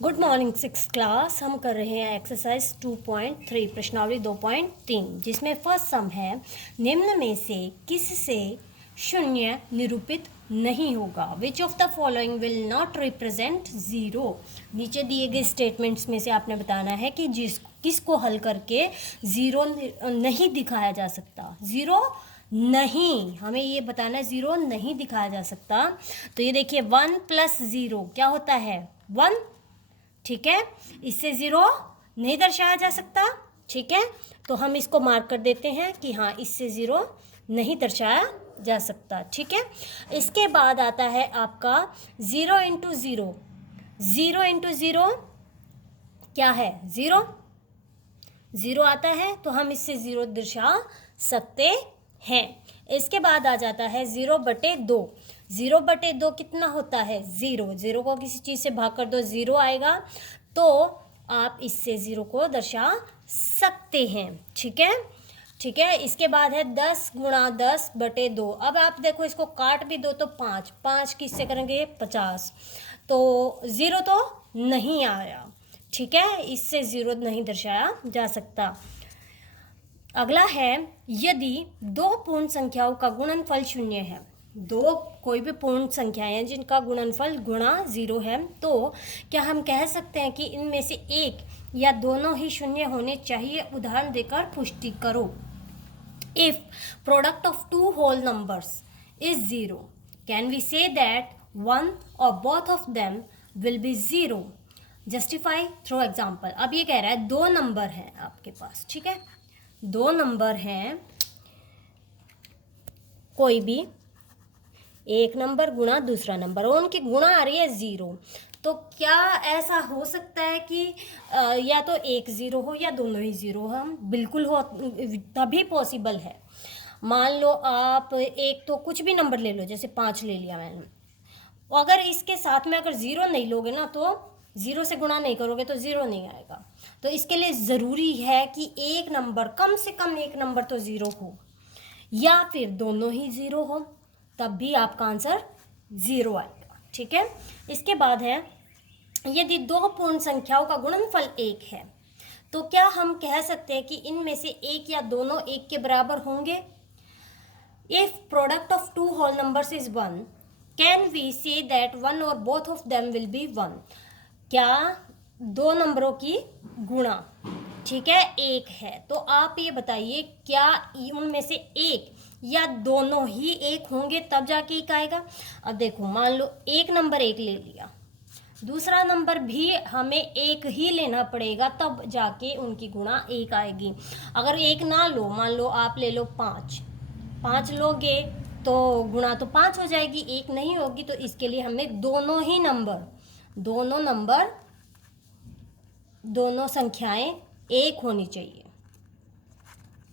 Good morning six class. हम कर रहे हैं एक्सरसाइज 2.3 प्रश्नावली 2.3, जिसमें फर्स्ट सम है निम्न में से किससे शून्य निरूपित नहीं होगा। Which of the following will not represent zero. नीचे दिए गए स्टेटमेंट्स में से आपने बताना है कि किसको हल करके ज़ीरो नहीं दिखाया जा सकता। ज़ीरो नहीं, हमें ये बताना है ज़ीरो नहीं दिखाया जा सकता। तो ये देखिए 1 + 0 क्या होता है 1, ठीक है। इससे ज़ीरो नहीं दर्शाया जा सकता, ठीक है। तो हम इसको मार्क कर देते हैं कि हाँ इससे ज़ीरो नहीं दर्शाया जा सकता, ठीक है। इसके बाद आता है आपका 0 × 0। 0 × 0 क्या है 0, 0 आता है तो हम इससे ज़ीरो दर्शा सकते हैं। इसके बाद आ जाता है 0/2। 0/2 कितना होता है 0। 0 को किसी चीज़ से भाग कर दो 0 आएगा, तो आप इससे 0 को दर्शा सकते हैं, ठीक है। ठीक है, इसके बाद है 10 × 10/2। अब आप देखो इसको काट भी दो तो 5 5 किससे करेंगे 50, तो 0 तो नहीं आया, ठीक है। इससे 0 नहीं दर्शाया जा सकता। अगला है यदि दो पूर्ण संख्याओं का गुणनफल 0 है, दो कोई भी पूर्ण संख्याएं हैं जिनका गुणनफल गुणा 0 है, तो क्या हम कह सकते हैं कि इनमें से एक या दोनों ही शून्य होने चाहिए। उदाहरण देकर पुष्टि करो। If product of two whole numbers is 0, can we say that one or both of them will be 0। Justify through example. अब ये कह रहा है दो नंबर हैं आपके पास, ठीक है, दो नंबर हैं, कोई भी एक नंबर गुणा दूसरा नंबर और उनकी गुणा आ रही है 0, तो क्या ऐसा हो सकता है कि या तो एक 0 हो या दोनों ही 0 हो। हम बिल्कुल हो, तभी पॉसिबल है। मान लो आप एक तो कुछ भी नंबर ले लो, जैसे 5 ले लिया मैंने, अगर इसके साथ में अगर 0 नहीं लोगे ना, तो 0 से गुणा नहीं करोगे तो 0 नहीं आएगा। तो इसके लिए ज़रूरी है कि एक नंबर, कम से कम एक नंबर तो 0 हो, या फिर दोनों ही 0 हो, तब भी आपका आंसर 0 आएगा, ठीक है। इसके बाद है यदि दो पूर्ण संख्याओं का गुणनफल 1 है, तो क्या हम कह सकते हैं कि इनमें से एक या दोनों 1 के बराबर होंगे। If product of two whole numbers is 1, can we say that one or both of them will be 1। क्या दो नंबरों की गुणा, ठीक है, 1 है, तो आप ये बताइए क्या उनमें से एक या दोनों ही 1 होंगे, तब जाके 1 आएगा। अब देखो मान लो एक नंबर 1 ले लिया, दूसरा नंबर भी हमें 1 ही लेना पड़ेगा, तब जाके उनकी गुणा 1 आएगी। अगर 1 ना लो, मान लो आप ले लो 5 लोगे तो गुणा तो 5 हो जाएगी, 1 नहीं होगी। तो इसके लिए हमें दोनों संख्याएं 1 होनी चाहिए,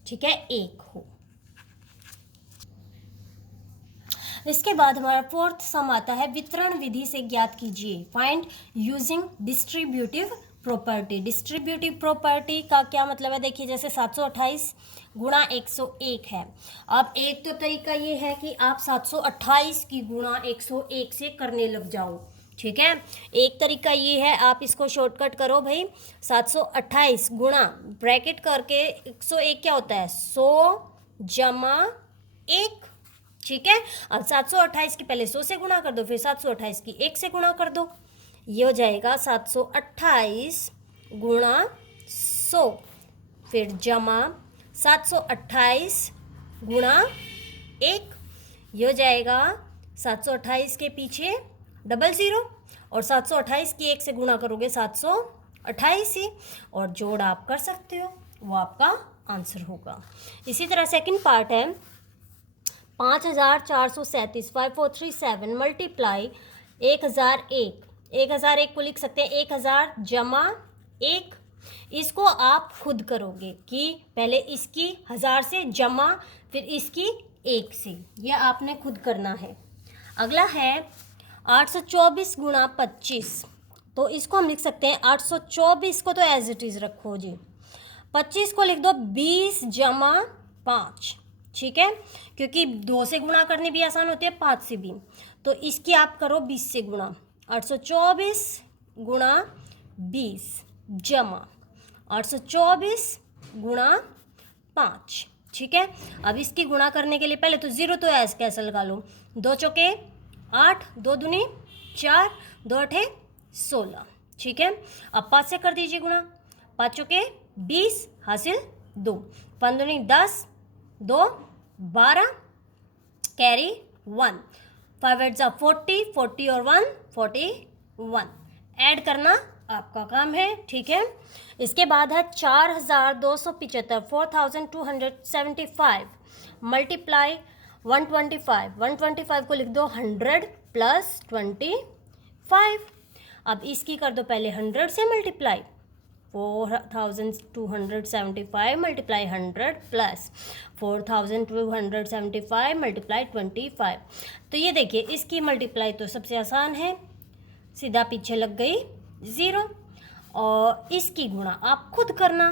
ठीक है, 1 हो। इसके बाद हमारा फोर्थ सम आता है वितरण विधि से ज्ञात कीजिए। Find using distributive property. Distributive property का क्या मतलब है, देखिए जैसे 728 गुणा 101 है। अब एक तो तरीका ये है कि आप 728 की गुणा 101 से करने लग जाओ, ठीक है। एक तरीका ये है, आप इसको शॉर्टकट करो भाई, 728 गुणा ब्रैकेट करके 101 क्या होता है 100 जमा 1, ठीक है। अब 728 की पहले 100 से गुणा कर दो, फिर 728 की 1 से गुणा कर दो, ये हो जाएगा 728 गुणा 100, फिर जमा 728 गुणा 1, ये हो जाएगा 728 के पीछे 00 और 728 की 1 से गुणा करोगे 728 ही, और जोड़ आप कर सकते हो, वो आपका आंसर होगा। इसी तरह सेकंड पार्ट है 5437 5437 मल्टीप्लाई 1001। 1001 को लिख सकते हैं 1000 जमा 1। इसको आप खुद करोगे कि पहले इसकी 1000 से जमा फिर इसकी 1 से, यह आपने खुद करना है। अगला है 824 गुणा 25, तो इसको हम लिख सकते हैं 824 को तो एज इट इज़ रखो जी, 25 को लिख दो 20 जमा 5, ठीक है, क्योंकि 2 से गुणा करने भी आसान होती है 5 से भी, तो इसकी आप करो 20 से गुणा। 824 गुणा 20 जमा 824 गुणा 5। ठीक है, अब इसकी गुणा करने के लिए पहले तो जीरो तो ऐसे कैसे लगा लो, 2 चौके 8, 2 दूनी 4, 2 अठे 16। ठीक है, अब 5 से कर दीजिए गुणा, 5 चौके 20 हासिल 2, 5 दूनी 10, 2 12 कैरी 1, 5 8 जा 40, 40 और 1 41। ऐड करना आपका काम है। ठीक है, इसके बाद है 4275 4275 मल्टीप्लाई 125, 125 को लिख दो 100 प्लस 25। अब इसकी कर दो पहले 100 से मल्टीप्लाई, 4275 मल्टीप्लाई 100 प्लस 4275 मल्टीप्लाई 25। तो ये देखिए इसकी मल्टीप्लाई तो सबसे आसान है, सीधा पीछे लग गई 0, और इसकी गुणा आप खुद करना।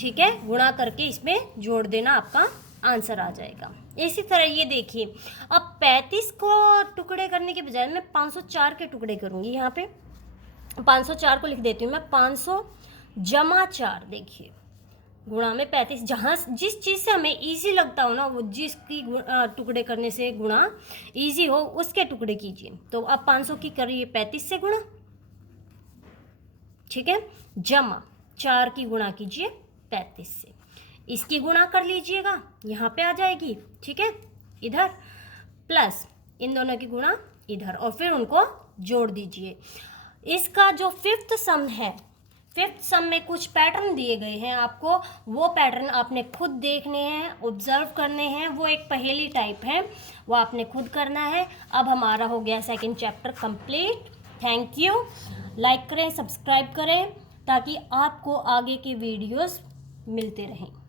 ठीक है, गुणा करके इसमें जोड़ देना, आपका आंसर आ जाएगा। इसी तरह ये देखिए, अब 35 को टुकड़े करने के बजाय मैं 504 के टुकड़े करूँगी। यहाँ पे 504 को लिख देती हूँ मैं, 500 जमा 4। देखिए गुणा में 35, जहाँ जिस चीज़ से हमें इजी लगता हो ना, वो जिसकी टुकड़े करने से गुणा इजी हो उसके टुकड़े कीजिए। तो अब 500 की करिए 35 से गुणा। ठीक है, जमा 4 की गुणा कीजिए 35 से, इसकी गुणा कर लीजिएगा, यहाँ पे आ जाएगी। ठीक है, इधर प्लस इन दोनों की गुणा इधर, और फिर उनको जोड़ दीजिए। इसका जो फिफ्थ सम है, फिफ्थ सम में कुछ पैटर्न दिए गए हैं आपको, वो पैटर्न आपने खुद देखने हैं, ऑब्जर्व करने हैं। वो एक पहेली टाइप है, वो आपने खुद करना है। अब हमारा हो गया second chapter complete. Thank you. Like करें, सब्सक्राइब करें, ताकि आपको आगे के वीडियोस मिलते रहें।